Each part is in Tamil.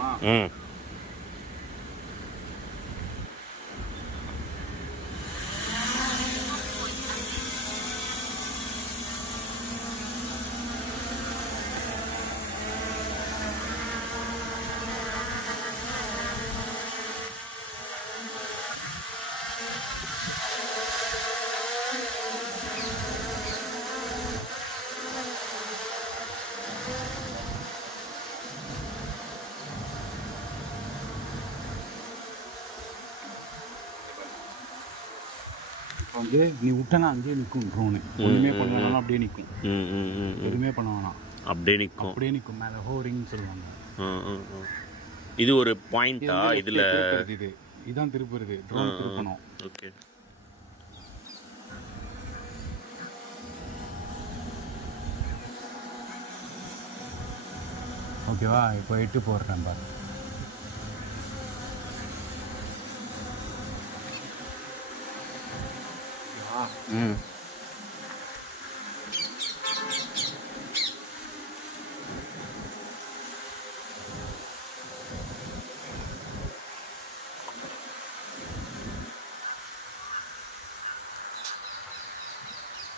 போகலாமா? அங்கே நீ விட்டனா அங்கேயே நிற்கும் ட்ரோனு. ஒன்றுமே பண்ண வேணாலும் அப்படியே நிற்கும். எதுவுமே பண்ண வேணாம், அப்படியே நிற்கும். அப்படியே நிற்கும். மேலே ஹோரிங்னு சொல்லுவாங்க. இது ஒரு பாயிண்டா இதில்? இதுதான் திருப்புறது, ட்ரோன் திருப்பணும். ஓகே. ஓகேவா? இப்போ 8 போடுறேன் பாரு.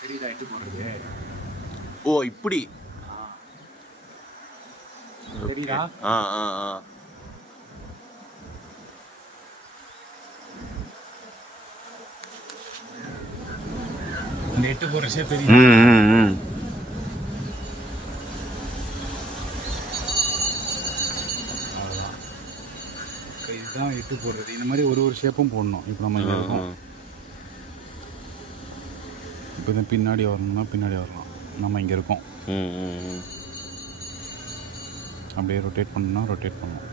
தெரியுதா 8 போடுறது? ஓ இப்படி தெரியுதா? இந்த 8 போடுற ஷேப் தெரியுதா? அவ்வளோதான். இதுதான் 8 போடுறது. இந்த மாதிரி ஒரு ஷேப்பும் போடணும். இப்போ நம்ம இங்கே இருக்கோம். இப்போ இந்த பின்னாடி வரணும்னா பின்னாடி வரலாம். நம்ம இங்கே இருக்கோம். அப்படியே ரொட்டேட் பண்ணணும்னா ரொட்டேட் பண்ணணும்.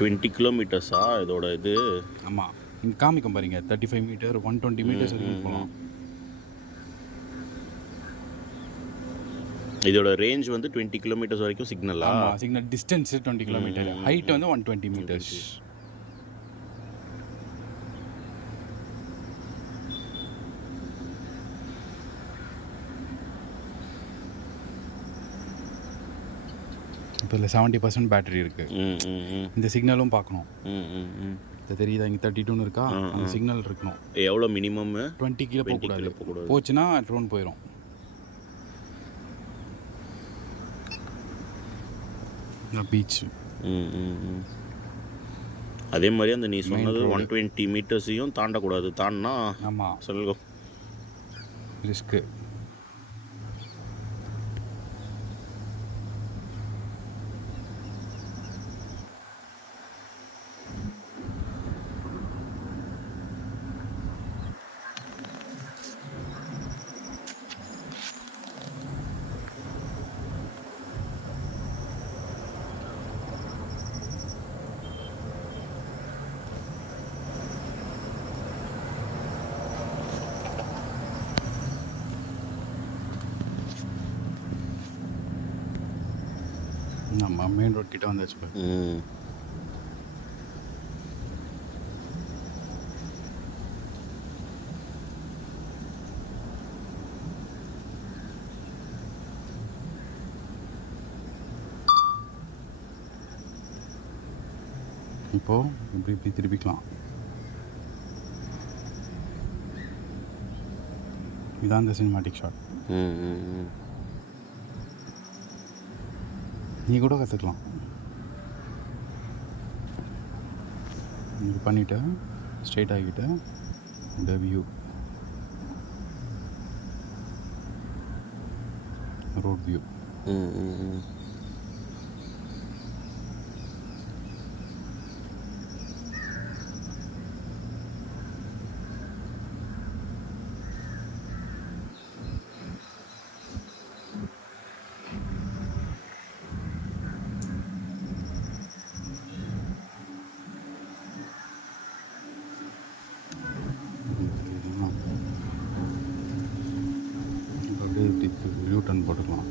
20 கிலோமீட்டர்ஸா இதோட இது? ஆமாம், இங்கே காமிக்கும் பாருங்க. 35 மீட்டர், 120 மீட்டர்ஸ் வரைக்கும் போகலாம். இதோட ரேஞ்ச் வந்து 20 கிலோமீட்டர்ஸ் வரைக்கும் சிக்னலா? ஆமாம், சிக்னல் டிஸ்டன்ஸ் 20 கிலோமீட்டர், ஹைட் வந்து 120 மீட்டர்ஸ். இப்போ இதில் 70% பேட்டரி இருக்குது. இந்த சிக்னலும் பார்க்கணும். இது தெரியுதா? இங்கே 32 இருக்கா? அந்த சிக்னல் இருக்கணும். எவ்வளோ மினிமம்? 20 கீழே போகக்கூடாது. போச்சுன்னா ட்ரோன் போயிடும். பீச். அதே மாதிரி அந்த நீ சொன்னது 120 மீட்டர்ஸையும் தாண்டக்கூடாது. தாண்டினா ஆமாம் சொல்லுங்க ரிஸ்க்கு. நம்ம மெயின் ரோட் கிட்ட வந்தாச்சு. இப்போ இப்படி திருப்பிக்கலாம். இதான் இந்த சினிமாட்டிக் ஷாட். நீ கூட கற்றுக்கலாம். இது பண்ணிவிட்டு ஸ்ட்ரெயிட் ஆகிட்டு இந்த வியூ, ரோட் வியூ. இப்படி யூ டர்ன் போட்டுக்கலாம்.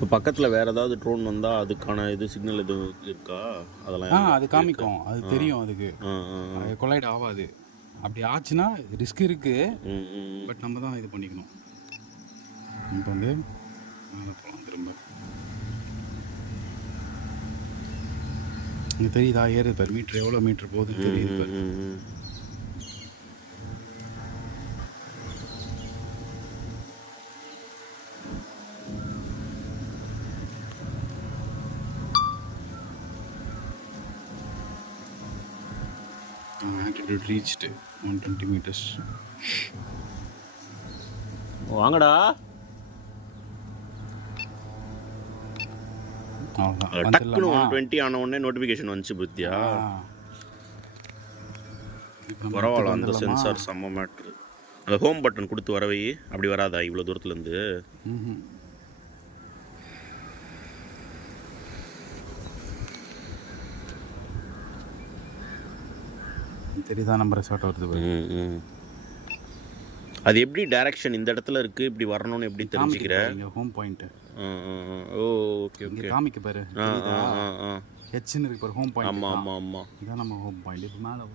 இப்போ பக்கத்தில் வேறு ஏதாவது ட்ரோன் வந்தால் அதுக்கான இது சிக்னல் எதுவும் இருக்கா அதெல்லாம்? அது காமிக்கும், அது தெரியும், அதுக்கு கொலைட் ஆகாது. அப்படி ஆச்சுன்னா ரிஸ்க் இருக்குது, பட் நம்ம தான் இது பண்ணிக்கணும். இப்போ வந்து மேலே போகலாம் திரும்ப. இங்கே தெரியுதா ஏறுது பாரு, மீட்ரு எவ்வளோ மீட்ரு போகுதுன்னு தெரியுது பாரு. altitude reached 120 meters. வாங்கடா. டக்குனு 120 ஆன உடனே நோட்டிஃபிகேஷன் வந்துச்சு பத்தியா? பரவாயில்ல, அந்த சென்சார் செம்ம மேட்ரு. அந்த ஹோம் பட்டன் கொடுத்து வரவை அப்படி வராதா இவ்வளோ தூரத்துலேருந்து? தெரியுதா நம்ம ரெசார்ட் வருது. அது எப்படி டைரக்ஷன் இந்த இடத்துல இருக்கு, இப்படி வரணும்னு எப்படி தெரிஞ்சுக்கிற? Home point. Oh okay okay. காமிக்க பாரு, ஹெச்னு இருக்கு பாரு, ஹோம் பாயிண்ட். ஆமாம் ஆமாம் ஆமாம், இதான் நம்ம ஹோம் பாயிண்ட். இப்போ மேலே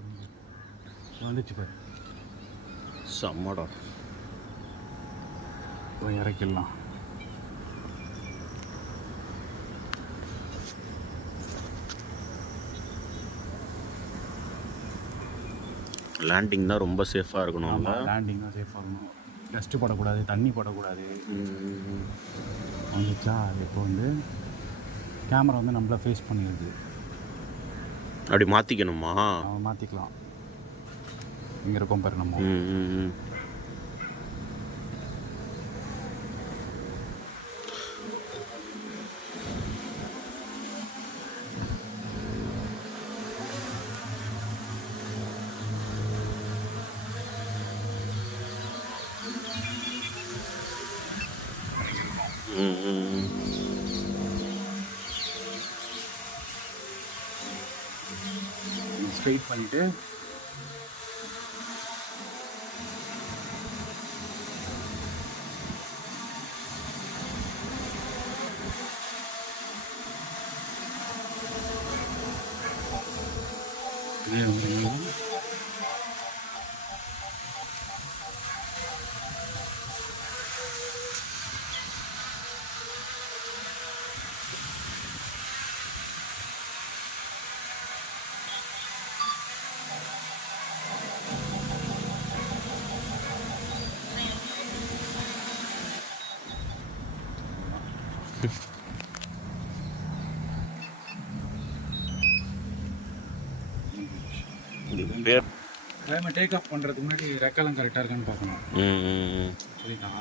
வந்துச்சு பாரு, செம்மடா. இப்போ இறக்கிடலாம். லேண்டிங் தான் ரொம்ப சேஃபாக இருக்கணும். லேண்டிங் தான் சேஃபாக இருக்கணும், டஸ்ட்டு படக்கூடாது, தண்ணி படக்கூடாது. வந்துச்சா இப்போ வந்து கேமரா வந்து நம்மள ஃபேஸ் பண்ணிடுது. அப்படி மாற்றிக்கணுமா? மாற்றிக்கலாம். இங்கே இருக்கோம் பாரு நம்ம. ஸ்ட்ரைட் பண்ணிட்டு டேக் ஆஃப் பண்ணுறதுக்கு முன்னாடி ரெக்கெல்லாம் கரெக்டாக இருக்கான்னு பார்க்கணும். புரியுதா?